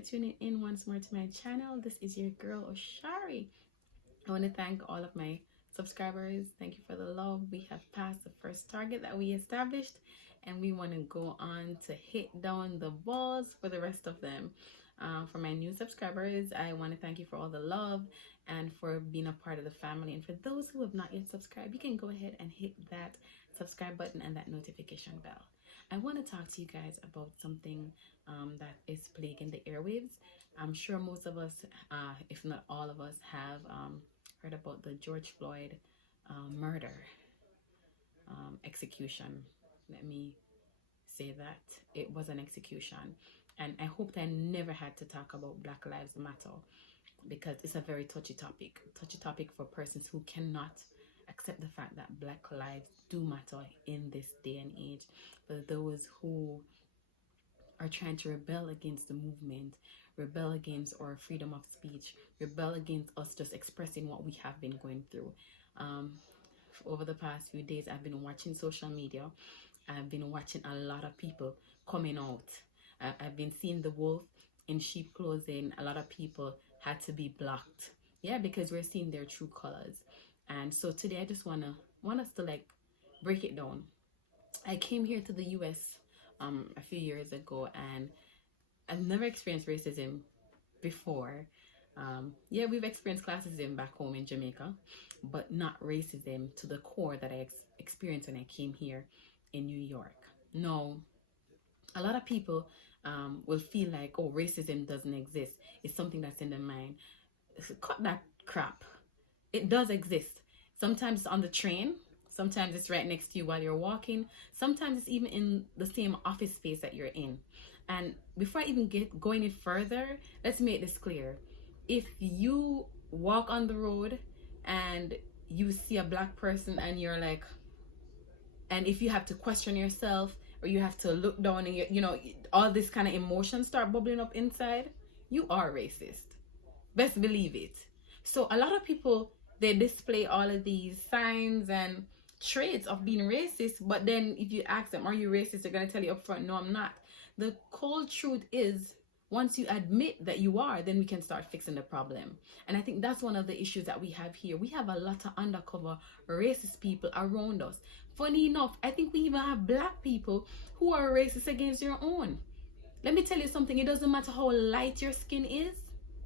tuning in once more to my channel. This is your girl Oshari. I want to thank all of my subscribers. Thank you for the love. We have passed the first target that we established, and we want to go on to hit down the balls for the rest of them. For my new subscribers, I want to thank you for all the love and for being a part of the family. And for those who have not yet subscribed, you can go ahead and hit that subscribe button and that notification bell. I want to talk to you guys about something that is plaguing the airwaves. I'm sure most of us, if not all of us, have heard about the George Floyd murder, execution. Let me say that it was an execution. And I hoped I never had to talk about Black Lives Matter, because it's a very touchy topic for persons who cannot accept the fact that Black lives do matter in this day and age. For those who are trying to rebel against the movement, rebel against our freedom of speech, rebel against us just expressing what we have been going through. Over the past few days, I've been watching social media. I've been watching a lot of people coming out. I've been seeing the wolf in sheep clothing. A lot of people had to be blocked. Yeah, because we're seeing their true colors. And so today I just want us to like break it down. I came here to the US a few years ago, and I've never experienced racism before. Yeah, we've experienced classism back home in Jamaica, but not racism to the core that I experienced when I came here in New York. No, a lot of people will feel like, oh, racism doesn't exist. It's something that's in their mind. Cut that crap. It does exist. Sometimes it's on the train. Sometimes it's right next to you while you're walking. Sometimes it's even in the same office space that you're in. And before I even go any further, let's make this clear. If you walk on the road and you see a Black person and you're like, and if you have to question yourself, or you have to look down and you know, all this kind of emotions start bubbling up inside, you are racist. Best believe it. So a lot of people, they display all of these signs and traits of being racist, but then if you ask them, are you racist? They're going to tell you up front, no, I'm not. The cold truth is, once you admit that you are, then we can start fixing the problem. And I think that's one of the issues that we have here. We have a lot of undercover racist people around us. Funny enough, I think we even have Black people who are racist against your own. Let me tell you something. It doesn't matter how light your skin is.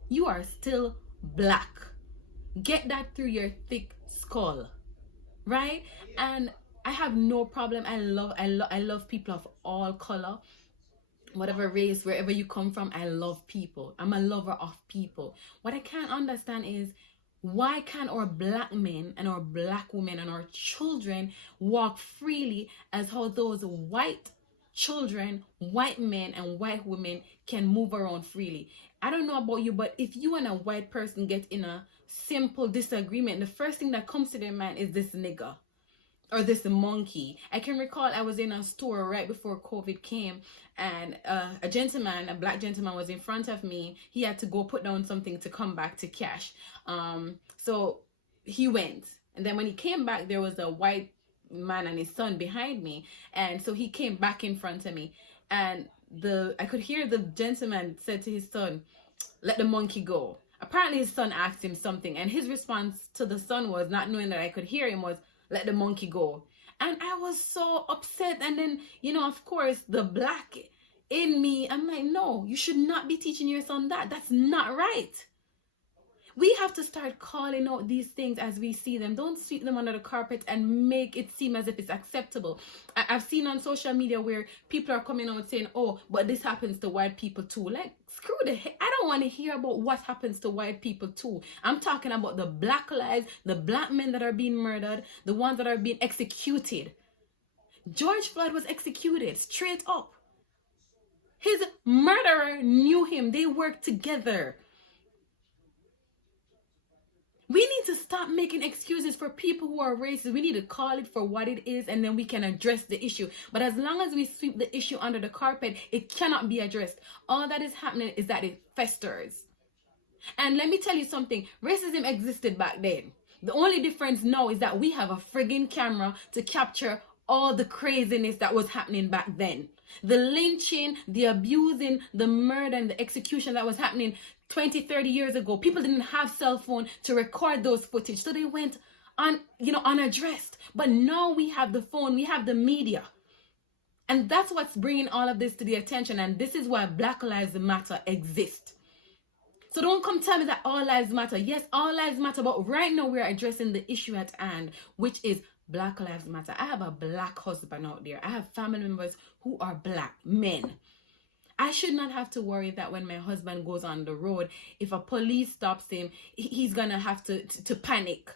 You are still Black. Get that through your thick skull, right? And I have no problem. I love people of all color, whatever race, wherever you come from. I love people. I'm a lover of people. What I can't understand is, why can't our Black men and our Black women and our children walk freely as how those white children, white men and white women can move around freely? I don't know about you, but if you and a white person get in a simple disagreement, the first thing that comes to their mind is this nigger or this monkey. I can recall I was in a store right before COVID came, and a gentleman, a Black gentleman, was in front of me. He had to go put down something to come back to cash. So he went, and then when he came back, there was a white man and his son behind me, and so he came back in front of me, and I could hear the gentleman said to his son, "Let the monkey go." Apparently his son asked him something, and his response to the son was, not knowing that I could hear him, was, "Let the monkey go." And I was so upset. And then, you know, of course, the Black in me, I'm like, no, you should not be teaching your son that. That's not right. We have to start calling out these things as we see them. Don't sweep them under the carpet and make it seem as if it's acceptable. I've seen on social media where people are coming out saying, oh, but this happens to white people too. Like, screw the heck. I don't want to hear about what happens to white people too. I'm talking about the Black lives, the Black men that are being murdered, the ones that are being executed. George Floyd was executed straight up. His murderer knew him. They worked together. We need to stop making excuses for people who are racist. We need to call it for what it is, and then we can address the issue. But as long as we sweep the issue under the carpet, it cannot be addressed. All that is happening is that it festers. And let me tell you something. Racism existed back then. The only difference now is that we have a friggin' camera to capture all the craziness that was happening back then. The lynching, the abusing, the murder, and the execution that was happening 20, 30 years ago. People didn't have cell phone to record those footage, so they went unaddressed. But now we have the phone, we have the media. And that's what's bringing all of this to the attention. And this is why Black Lives Matter exists. So don't come tell me that all lives matter. Yes, all lives matter. But right now we're addressing the issue at hand, which is Black Lives Matter. I have a black husband out there. I have family members who are black men. I should not have to worry that when my husband goes on the road, if a police stops him, he's going to have to panic.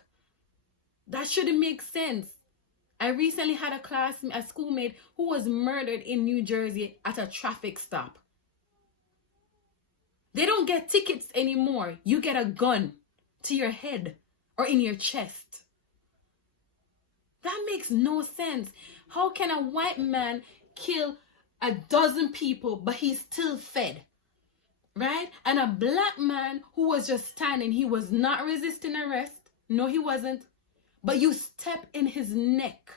That shouldn't make sense. I recently had a schoolmate who was murdered in New Jersey at a traffic stop. They don't get tickets anymore. You get a gun to your head or in your chest. That makes no sense. How can a white man kill a dozen people, but he's still fed? Right? And a black man who was just standing, he was not resisting arrest. No, he wasn't. But you step in his neck.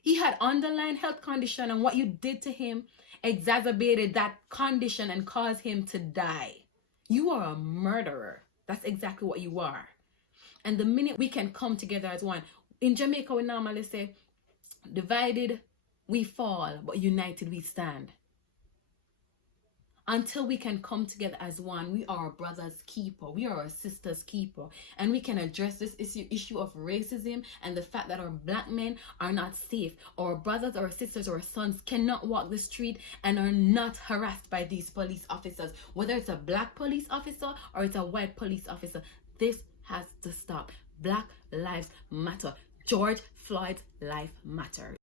He had underlying health condition, and what you did to him exacerbated that condition and caused him to die. You are a murderer. That's exactly what you are. And the minute we can come together as one, in Jamaica we normally say, divided we fall, but united we stand. Until we can come together as one, we are our brother's keeper. We are our sister's keeper. And we can address this issue of racism and the fact that our black men are not safe. Our brothers or sisters or sons cannot walk the street and are not harassed by these police officers. Whether it's a black police officer or it's a white police officer. This has to stop. Black lives matter. George Floyd's life matters.